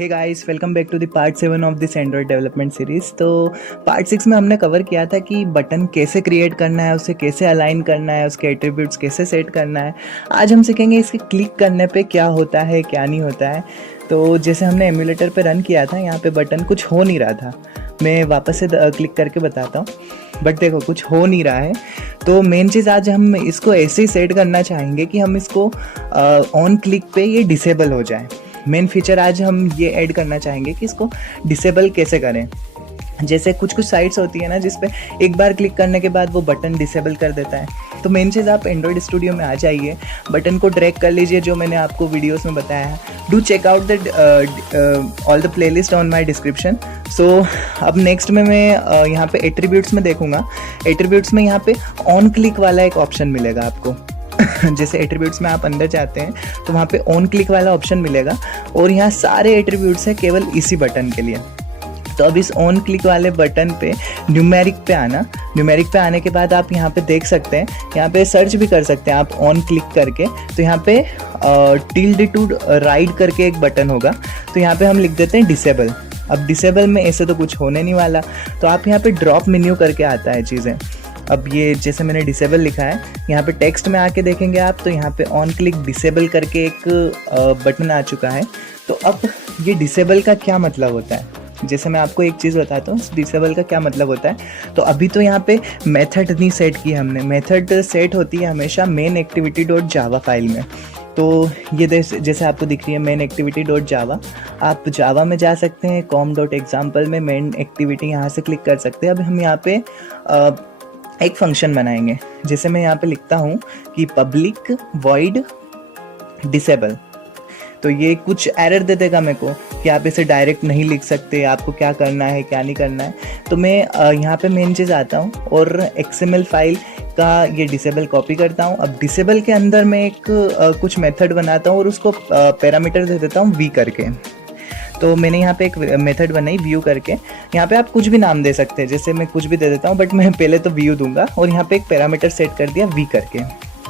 Hey guys, welcome back to the part 7 of this android development series. तो part 6 में हमने cover किया था कि बटन कैसे क्रिएट करना है, उसे कैसे अलाइन करना है, उसके एट्रीब्यूट्स कैसे सेट करना है। आज हम सीखेंगे इसके क्लिक करने पे क्या होता है, क्या नहीं होता है। तो जैसे हमने एमुलेटर पे रन किया था, यहाँ पे बटन कुछ हो नहीं रहा था। मैं वापस से क्लिक करके बताता हूँ, बट देखो कुछ हो नहीं रहा है। तो मेन चीज़ आज हम इसको ऐसे ही सेट करना चाहेंगे कि हम इसको ऑन क्लिक पे ये डिसेबल हो जाए। मेन फीचर आज हम ये ऐड करना चाहेंगे कि इसको डिसेबल कैसे करें। जैसे कुछ साइट्स होती है ना जिसपे एक बार क्लिक करने के बाद वो बटन डिसेबल कर देता है। तो मेन चीज़ आप एंड्रॉयड स्टूडियो में आ जाइए, बटन को ड्रैग कर लीजिए जो मैंने आपको वीडियोस में बताया है। Do check out the all the playlist on my description. So अब नेक्स्ट में मैं यहाँ पे एट्रीब्यूट्स में देखूँगा। एट्रीब्यूट्स में यहाँ पे ऑन क्लिक वाला एक ऑप्शन मिलेगा आपको। जैसे एट्रीब्यूट्स में आप अंदर जाते हैं तो वहाँ पे ऑन क्लिक वाला ऑप्शन मिलेगा और यहाँ सारे एट्रीब्यूट्स हैं केवल इसी बटन के लिए। तो अब इस ऑन क्लिक वाले बटन पे न्यूमेरिक पे आना। न्यूमेरिक पे आने के बाद आप यहाँ पे देख सकते हैं, यहाँ पे सर्च भी कर सकते हैं आप ऑन क्लिक करके। तो यहाँ पे टिल्ड टू राइट करके एक बटन होगा, तो यहाँ पे हम लिख देते हैं डिसेबल। अब डिसेबल में ऐसे तो कुछ होने नहीं वाला, तो आप यहाँ पे ड्रॉप मेन्यू करके आता है चीज़ें। अब ये जैसे मैंने डिसेबल लिखा है, यहाँ पे टेक्स्ट में आके देखेंगे आप तो यहाँ पे ऑन क्लिक डिसेबल करके एक बटन आ चुका है। तो अब ये डिसेबल का क्या मतलब होता है, जैसे मैं आपको एक चीज़ बताता हूँ डिसेबल का क्या मतलब होता है। तो अभी तो यहाँ पे मेथड नहीं सेट की हमने। मेथड सेट होती है हमेशा main activity dot Java file में। तो ये जैसे आपको दिख रही है मेन एक्टिविटी डॉट जावा, आप जावा में जा सकते हैं, com.example में मेन एक्टिविटी यहाँ से क्लिक कर सकते हैं। अब हम यहाँ पे एक फंक्शन बनाएंगे। जैसे मैं यहाँ पे लिखता हूँ कि पब्लिक वॉइड डिसेबल, तो ये कुछ एरर दे देगा मेरे को कि आप इसे डायरेक्ट नहीं लिख सकते, आपको क्या करना है क्या नहीं करना है। तो मैं यहाँ पे मेन चीज़ आता हूँ और XML फाइल का ये डिसेबल कॉपी करता हूँ। अब डिसेबल के अंदर मैं एक कुछ मेथड बनाता हूँ और उसको पैरामीटर दे देता हूँ वी करके। तो मैंने यहाँ पे एक मेथड बनाई व्यू करके। यहाँ पे आप कुछ भी नाम दे सकते हैं, जैसे मैं कुछ भी दे देता हूँ, बट मैं पहले तो व्यू दूंगा और यहाँ पे एक पैरामीटर सेट कर दिया वी करके।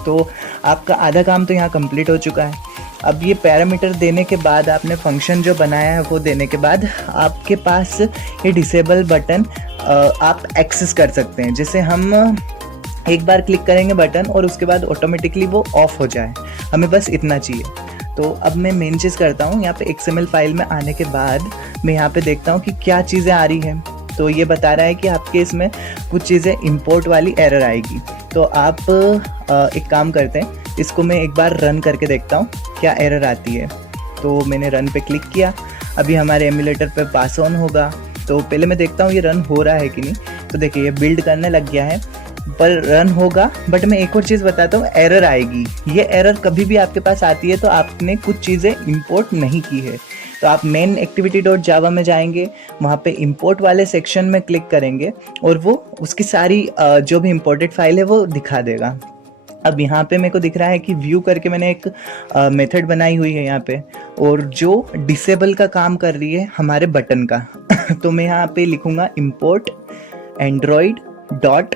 तो आपका आधा काम तो यहाँ कंप्लीट हो चुका है। अब ये पैरामीटर देने के बाद आपने फंक्शन जो बनाया है वो देने के बाद आपके पास ये डिसेबल बटन आप एक्सेस कर सकते हैं। जैसे हम एक बार क्लिक करेंगे बटन और उसके बाद ऑटोमेटिकली वो ऑफ हो जाए, हमें बस इतना चाहिए। तो अब मैं मेन चीज़ करता हूँ, यहाँ पे XML फाइल में आने के बाद मैं यहाँ पे देखता हूँ कि क्या चीज़ें आ रही हैं। तो ये बता रहा है कि आपके इसमें कुछ चीज़ें इंपोर्ट वाली एरर आएगी। तो आप एक काम करते हैं, इसको मैं एक बार रन करके देखता हूँ क्या एरर आती है। तो मैंने रन पे क्लिक किया, अभी हमारे एमुलेटर पे पास ऑन होगा। तो पहले मैं देखता हूँ ये रन हो रहा है कि नहीं। तो देखिए ये बिल्ड करने लग गया है, पर रन होगा। बट मैं एक और चीज़ बताता हूँ, एरर आएगी। ये एरर कभी भी आपके पास आती है तो आपने कुछ चीज़ें इंपोर्ट नहीं की है। तो आप मेन एक्टिविटी डॉट जावा में जाएंगे, वहाँ पे इंपोर्ट वाले सेक्शन में क्लिक करेंगे और वो उसकी सारी जो भी इंपोर्टेड फाइल है वो दिखा देगा। अब यहाँ पे मेरे को दिख रहा है कि व्यू करके मैंने एक मेथड बनाई हुई है यहाँ पे, और जो डिसेबल का काम कर रही है हमारे बटन का। तो मैं यहाँ पे लिखूँगा import android डॉट।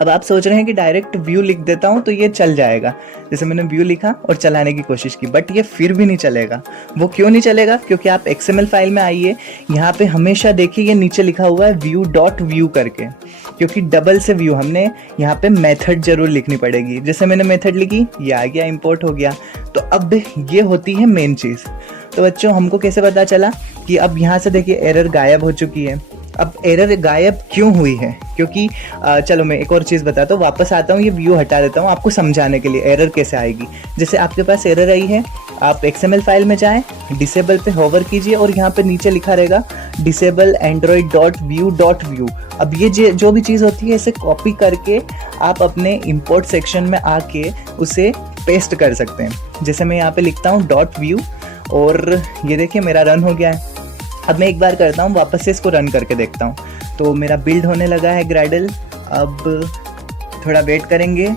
अब आप सोच रहे हैं कि डायरेक्ट व्यू लिख देता हूं तो ये चल जाएगा। जैसे मैंने व्यू लिखा और चलाने की कोशिश की, बट ये फिर भी नहीं चलेगा। वो क्यों नहीं चलेगा? क्योंकि आप XML फाइल में आइए, यहाँ पे हमेशा देखिए ये नीचे लिखा हुआ है व्यू डॉट व्यू करके, क्योंकि डबल से व्यू हमने यहाँ पे मेथड जरूर लिखनी पड़ेगी। जैसे मैंने मेथड लिखी, ये आ गया, इम्पोर्ट हो गया। तो अब ये होती है मेन चीज़। तो बच्चों हमको कैसे पता चला कि अब यहाँ से देखिए एरर गायब हो चुकी है। अब एरर गायब क्यों हुई है? क्योंकि चलो मैं एक और चीज़ बताता हूँ, वापस आता हूँ, ये व्यू हटा देता हूँ आपको समझाने के लिए एरर कैसे आएगी। जैसे आपके पास एरर आई है, आप XML फाइल में जाएं, डिसेबल पे होवर कीजिए और यहाँ पे नीचे लिखा रहेगा डिसेबल एंड्रॉयड डॉट व्यू। अब ये जो भी चीज़ होती है इसे कॉपी करके आप अपने इंपोर्ट सेक्शन में आके उसे पेस्ट कर सकते हैं। जैसे मैं यहाँ पे लिखता हूँ डॉट व्यू और ये देखिए मेरा रन हो गया है। अब मैं एक बार करता हूँ, वापस से इसको रन करके देखता हूँ। तो मेरा बिल्ड होने लगा है ग्रैडल। अब थोड़ा वेट करेंगे,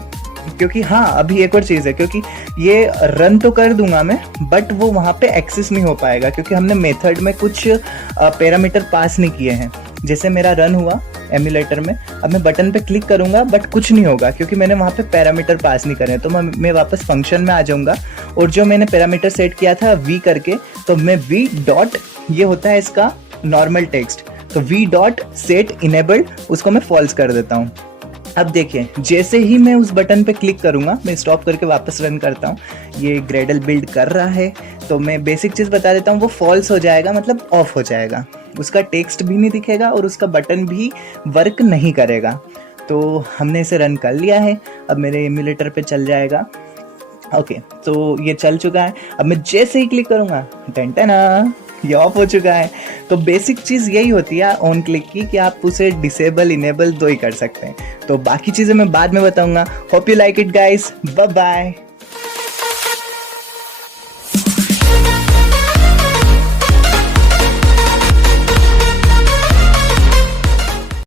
क्योंकि हाँ अभी एक और चीज़ है, क्योंकि ये रन तो कर दूंगा मैं, बट वो वहाँ पे एक्सेस नहीं हो पाएगा क्योंकि हमने मेथड में कुछ पैरामीटर पास नहीं किए हैं। जैसे मेरा रन हुआ एमुलेटर में। अब मैं बटन पे क्लिक करूँगा बट कुछ नहीं होगा क्योंकि मैंने वहाँ पे पैरामीटर पास नहीं करे। तो मैं वापस फंक्शन में आ जाऊँगा और जो मैंने पैरामीटर सेट किया था वी करके, तो मैं वी डॉट, ये होता है इसका नॉर्मल टेक्स्ट, तो वी डॉट सेट इनेबल्ड उसको मैं फॉल्स कर देता हूँ। अब देखिए जैसे ही मैं उस बटन पे क्लिक करूँगा, मैं स्टॉप करके वापस रन करता हूँ, ये ग्रेडल बिल्ड कर रहा है। तो मैं बेसिक चीज़ बता देता हूँ, वो फॉल्स हो जाएगा, मतलब ऑफ हो जाएगा, उसका टेक्स्ट भी नहीं दिखेगा और उसका बटन भी वर्क नहीं करेगा। तो हमने इसे रन कर लिया है, अब मेरे एमुलेटर पे चल जाएगा। ओके, तो ये चल चुका है। अब मैं जैसे ही क्लिक करूँगा, टेंटेना, ये ऑफ हो चुका है। तो बेसिक चीज़ यही होती है ऑन क्लिक की कि आप उसे डिसेबल इनेबल दो ही कर सकते हैं। तो बाकी चीज़ें मैं बाद में बताऊँगा। Hope you like it guys, bye bye.